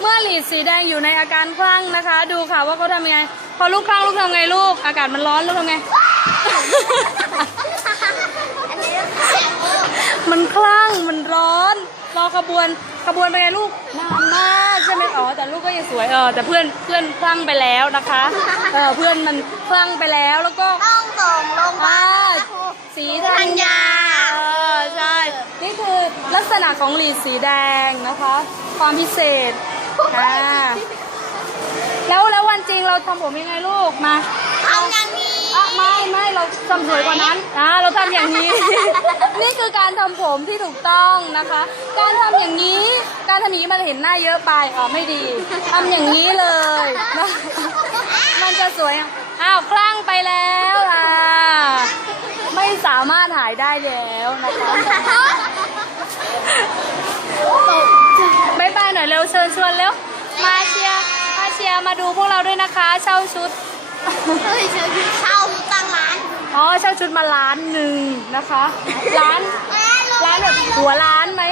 เมื่อหลีดสีแดงอยู่ในอาการคลั่งนะคะ ดูค่ะว่าเขาทำยังไง พอลูกคลั่งลูกทำไงลูก อากาศมันร้อนลูกทำไงอันนี้มันคลั่งมันร้อน รอขบวนขบวนเป็นไงลูกนานมากใช่ไหมอ๋อแต่ลูกก็ยังสวยเออแต่เพื่อนเพื่อนคลั่งไปแล้วนะคะเออเพื่อนมันคลั่งไปแล้วแล้วก็ต้องส่งโรงพยาบาอ่าลนะคะครู สีธัญญาเออใช่นี่คือลักษณะของหลีดสีแดงนะคะ ความพิเศษ อ่าแล้วแล้ววันจริงเราทำผมยังไงลูก มาทำอย่างนี้อะไม่ไม่เราทำสวยกว่านั้นอ่าเราทำอย่างนี้ นี่คือการทำผมที่ถูกต้องนะคะ การทำอย่างนี้ การทำอย่างนี้มันเห็นหน้าเยอะไปอ๋อไม่ดีทำอย่างนี้เลยนะมันจะสวยอ้าวคลั่งไปแล้วอะไม่สามารถหายได้แล้วนะคะบายบายหน่อยเร็วเชิญชวนเร็ว มาเชียร์มาเชียร์มาดูพวกเราด้วยนะคะ เช่าชุด เฮ้ยเจอที่เช่าตั้งร้านอ๋อเช่าชุดมาล้านหนึ่งนะคะ ร้านแม่ลงร้านแบบหัวร้านไหม